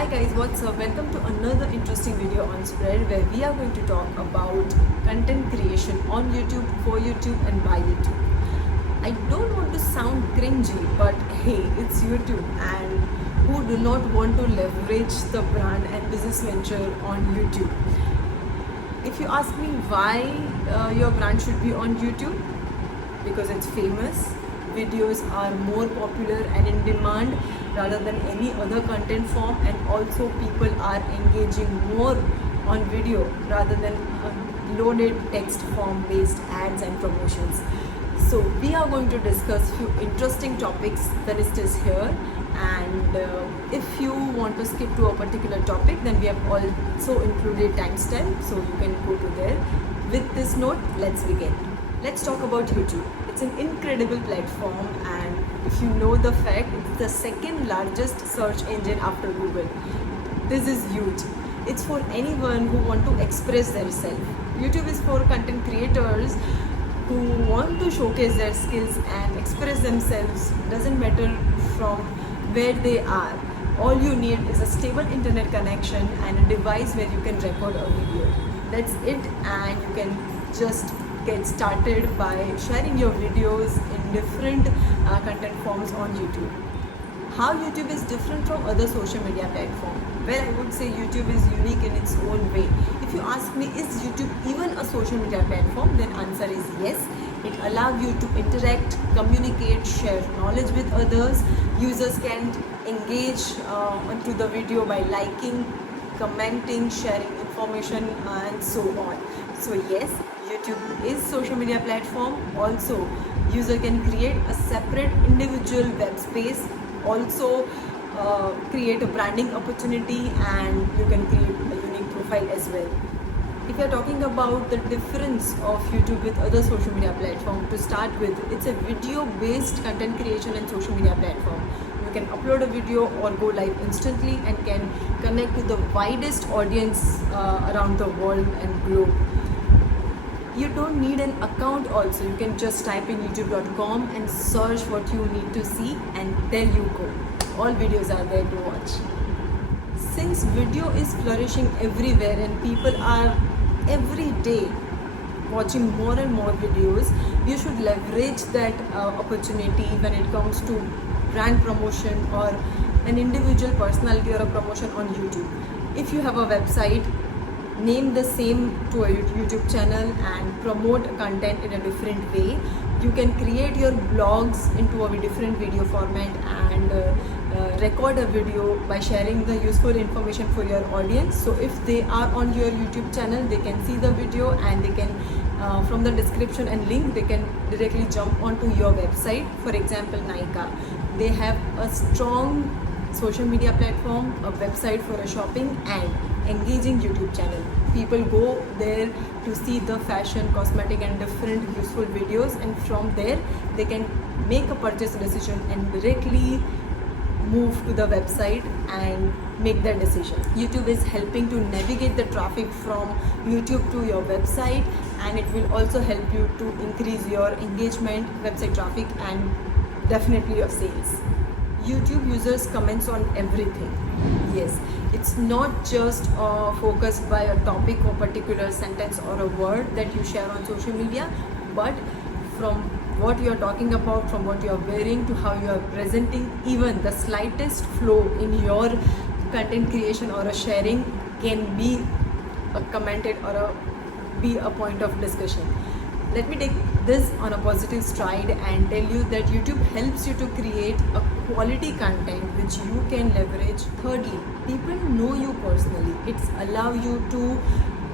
Hi guys, what's up? Welcome to another interesting video on Spread, where we are going to talk about content creation on YouTube, for YouTube and by YouTube. I don't want to sound cringy, but hey, it's YouTube, and who do not want to leverage the brand and business venture on YouTube? If you ask me why your brand should be on YouTube, because it's famous, videos are more popular and in demand rather than any other content form, and also people are engaging more on video rather than loaded text form based ads and promotions. So we are going to discuss few interesting topics. The list is here, and if you want to skip to a particular topic, then we have also included timestamp, so you can go to there. With this note, let's begin. Let's talk about YouTube. It's an incredible platform, and if you know the fact, it's the second largest search engine after Google. This is huge. It's for anyone who want to express themselves. YouTube is for content creators who want to showcase their skills and express themselves. Doesn't matter from where they are. All you need is a stable internet connection and a device where you can record a video. That's it, and you can just get started by sharing your videos in different content forms on YouTube. How YouTube is different from other social media platforms? Well, I would say YouTube is unique in its own way. If you ask me, is YouTube even a social media platform? Then answer is yes. It allows you to interact, communicate, share knowledge with others. Users can engage onto the video by liking, commenting, sharing information, and so on. So yes, YouTube is social media platform. Also, user can create a separate individual web space, also create a branding opportunity, and you can create a unique profile as well. If you're talking about the difference of YouTube with other social media platforms, to start with, it's a video based content creation and social media platform. You can upload a video or go live instantly and can connect with the widest audience around the world and globe. You don't need an account also. You can just type in youtube.com and search what you need to see, and there you go. All videos are there to watch. Since video is flourishing everywhere and people are every day watching more and more videos, you should leverage that opportunity when it comes to brand promotion or an individual personality or a promotion on YouTube. If you have a website, name the same to a YouTube channel and promote content in a different way. You can create your blogs into a different video format and record a video by sharing the useful information for your audience. So if they are on your YouTube channel, they can see the video, and they can from the description and link, they can directly jump onto your website. For example, Nykaa, they have a strong social media platform, a website for a shopping and engaging YouTube channel. People go there to see the fashion, cosmetic and different useful videos, and from there they can make a purchase decision and directly move to the website and make their decision. YouTube is helping to navigate the traffic from YouTube to your website, and it will also help you to increase your engagement, website traffic, and definitely your sales. YouTube users comments on everything. Yes, it's not just focused by a topic or particular sentence or a word that you share on social media, but from what you are talking about, from what you are wearing to how you are presenting, even the slightest flow in your content creation or a sharing can be commented or be a point of discussion. Let me take this on a positive stride and tell you that YouTube helps you to create a quality content which you can leverage. Thirdly, people know you personally. It's allow you to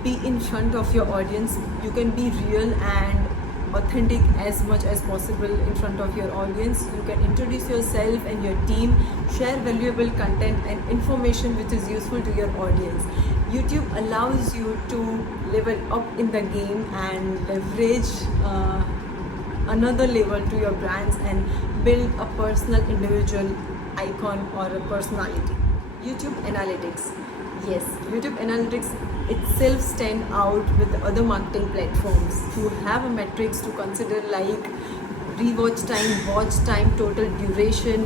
be in front of your audience. You can be real and authentic as much as possible in front of your audience. You can introduce yourself and your team, share valuable content and information which is useful to your audience. YouTube allows you to level up in the game and leverage another level to your brands and build a personal individual icon or a personality. YouTube analytics. Yes, YouTube analytics itself stand out with the other marketing platforms. You have a metrics to consider like rewatch time, watch time, total duration,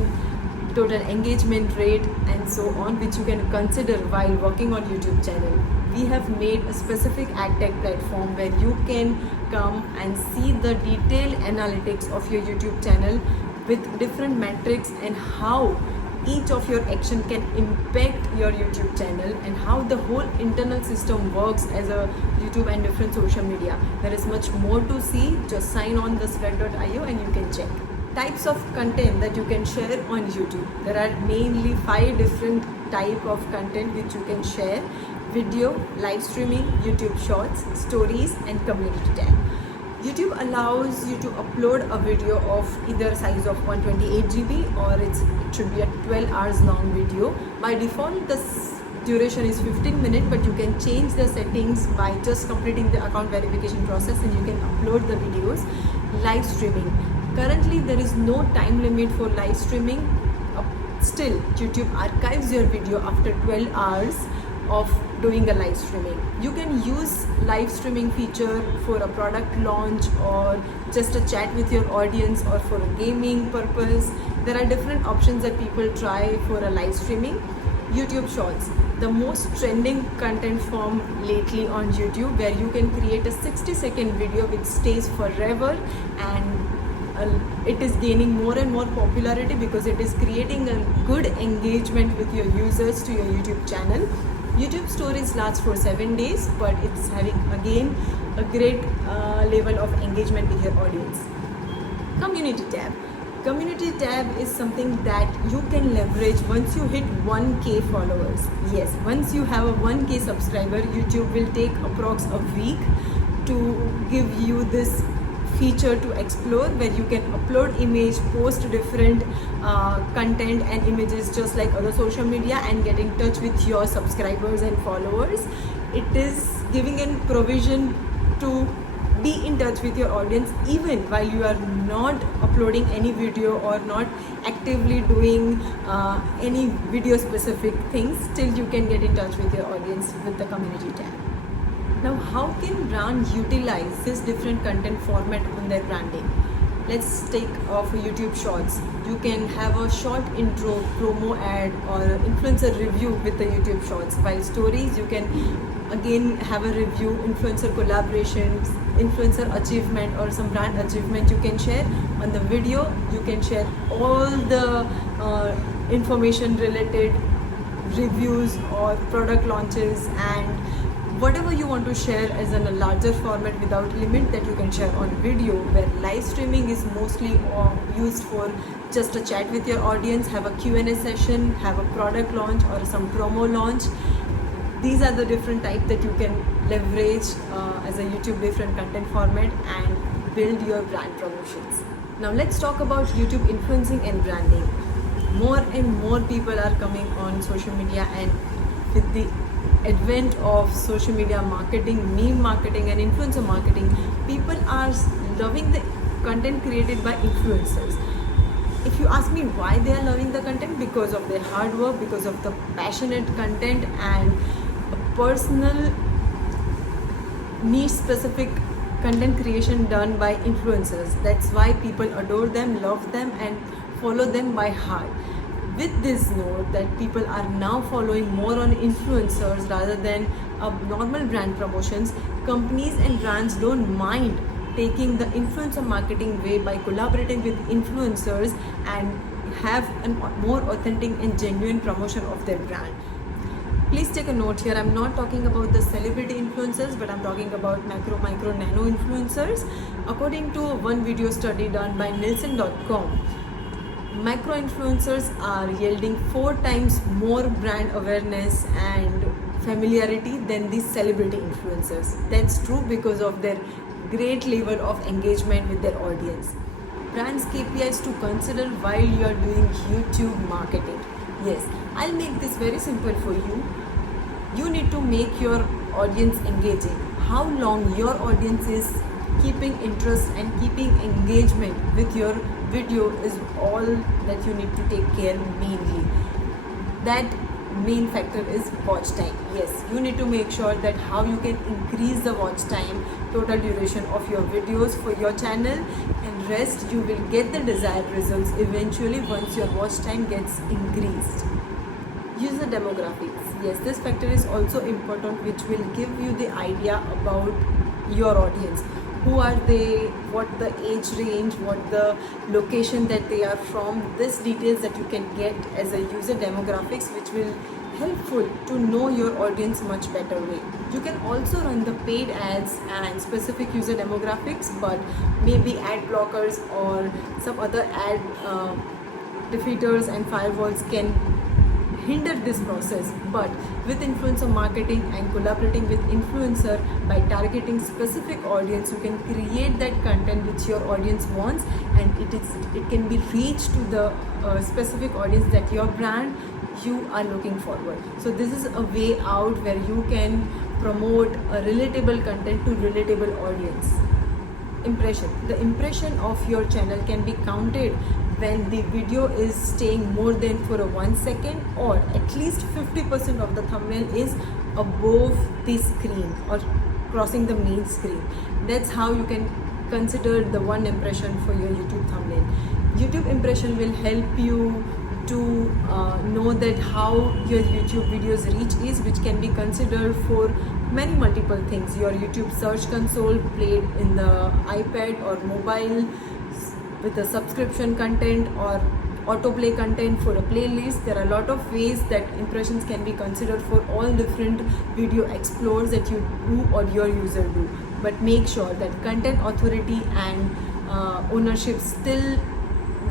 total engagement rate, and so on, which you can consider while working on YouTube channel. We have made a specific ad tech platform where you can come and see the detailed analytics of your YouTube channel with different metrics and how each of your action can impact your YouTube channel and how the whole internal system works as a YouTube and different social media. There is much more to see. Just sign on the spread.io and you can check. Types of content that you can share on YouTube. There are mainly 5 different type of content which you can share: video, live streaming, YouTube shorts, stories, and community tab. YouTube allows you to upload a video of either size of 128 GB or it should be a 12 hours long video. By default, the duration is 15 minutes, but you can change the settings by just completing the account verification process and you can upload the videos. Live streaming. Currently, there is no time limit for live streaming. Still, YouTube archives your video after 12 hours of doing a live streaming. You can use live streaming feature for a product launch or just a chat with your audience or for a gaming purpose. There are different options that people try for a live streaming. YouTube Shorts, the most trending content form lately on YouTube, where you can create a 60-second video which stays forever, and it is gaining more and more popularity because it is creating a good engagement with your users to your YouTube channel. YouTube stories last for 7 days, but it's having again a great level of engagement with your audience. Community tab. Community tab is something that you can leverage once you hit 1K followers. Yes, once you have a 1K subscriber, YouTube will take approx a week to give you this feature to explore, where you can upload image, post different content and images just like other social media and get in touch with your subscribers and followers. It is giving a provision to be in touch with your audience even while you are not uploading any video or not actively doing any video specific things. Still you can get in touch with your audience with the community tab. Now, how can brands utilize this different content format on their branding? Let's take off YouTube Shorts. You can have a short intro, promo ad, or influencer review with the YouTube Shorts. While stories, you can again have a review, influencer collaborations, influencer achievement, or some brand achievement you can share. On the video, you can share all the information related reviews or product launches and whatever you want to share as in a larger format without limit, that you can share on video, where live streaming is mostly used for just a chat with your audience, have a Q&A session, have a product launch or some promo launch. These are the different types that you can leverage as a YouTube different content format and build your brand promotions. Now let's talk about YouTube influencing and branding. More and more people are coming on social media, and with the advent of social media marketing, meme marketing and influencer marketing, people are loving the content created by influencers. If you ask me why they are loving the content, because of their hard work, because of the passionate content and a personal niche specific content creation done by influencers. That's why people adore them, love them and follow them by heart. With this note that people are now following more on influencers rather than normal brand promotions, companies and brands don't mind taking the influencer marketing way by collaborating with influencers and have a more authentic and genuine promotion of their brand. Please take a note here, I'm not talking about the celebrity influencers, but I'm talking about macro, micro, nano influencers. According to one video study done by Nielsen.com, micro influencers are yielding 4 times more brand awareness and familiarity than these celebrity influencers. That's true because of their great level of engagement with their audience. Brands KPIs to consider while you are doing YouTube marketing. Yes, I'll make this very simple for you. You need to make your audience engaging. How long your audience is keeping interest and keeping engagement with your video is all that you need to take care mainly. That main factor is watch time. Yes, you need to make sure that how you can increase the watch time, total duration of your videos for your channel and invest, you will get the desired results eventually once your watch time gets increased. User demographics. Yes, this factor is also important, which will give you the idea about your audience. Who are they, what the age range, what the location that they are from. This details that you can get as a user demographics, which will helpful to know your audience much better way. You can also run the paid ads and specific user demographics, but maybe ad blockers or some other ad defeaters and firewalls can hinder this process. But with influencer marketing and collaborating with influencer by targeting specific audience, you can create that content which your audience wants, and it can be reached to the specific audience that your brand you are looking forward. So this is a way out where you can promote a relatable content to relatable audience. Impression. The impression of your channel can be counted when the video is staying more than for a 1 second, or at least 50% of the thumbnail is above the screen or crossing the main screen. That's how you can consider the 1 impression for your YouTube thumbnail. YouTube impression will help you to know that how your YouTube videos reach is, which can be considered for many multiple things. Your YouTube search console played in the iPad or mobile with a subscription content, or autoplay content for a playlist. There are a lot of ways that impressions can be considered for all different video explores that you do or your user do. But make sure that content authority and ownership still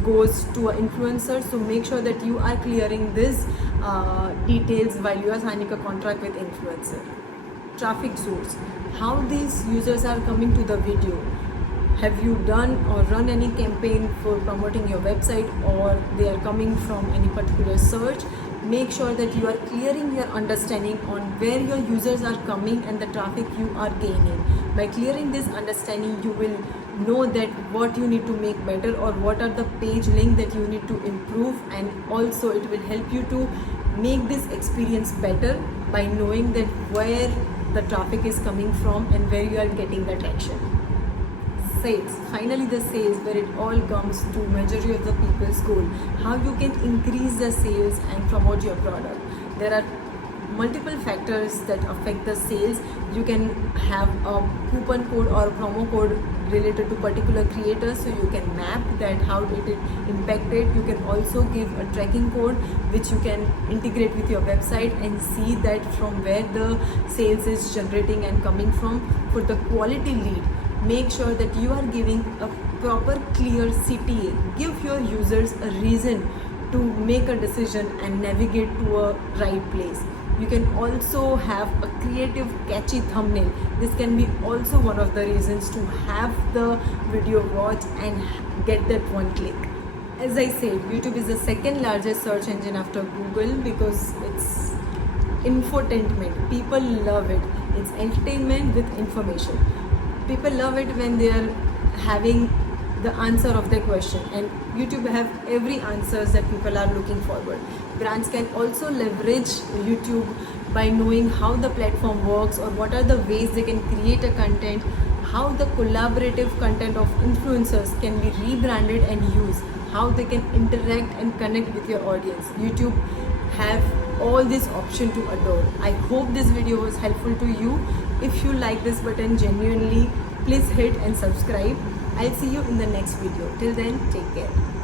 goes to an influencer. So make sure that you are clearing these details while you are signing a contract with influencer. Traffic source. How these users are coming to the video. Have you done or run any campaign for promoting your website, or they are coming from any particular search? Make sure that you are clearing your understanding on where your users are coming and the traffic you are gaining. By clearing this understanding, you will know that what you need to make better, or what are the page links that you need to improve, and also it will help you to make this experience better by knowing that where the traffic is coming from and where you are getting the traction. Sales. Finally, the sales, where it all comes to majority of the people's goal. How you can increase the sales and promote your product. There are multiple factors that affect the sales. You can have a coupon code or a promo code related to particular creators, so you can map that how did it impact it. You can also give a tracking code which you can integrate with your website and see that from where the sales is generating and coming from. For the quality lead, make sure that you are giving a proper clear CTA. Give your users a reason to make a decision and navigate to a right place. You can also have a creative catchy thumbnail. This can be also one of the reasons to have the video watch and get that 1 click. As I said, YouTube is the second largest search engine after Google because it's infotainment. People love it. It's entertainment with information. People love it when they are having the answer of their question, and YouTube have every answers that people are looking forward. Brands can also leverage YouTube by knowing how the platform works, or what are the ways they can create a content, how the collaborative content of influencers can be rebranded and used, how they can interact and connect with your audience. YouTube have all this option to adore. I hope this video was helpful to you. If you like this button genuinely, please hit and subscribe. I'll see you in the next video. Till then, take care.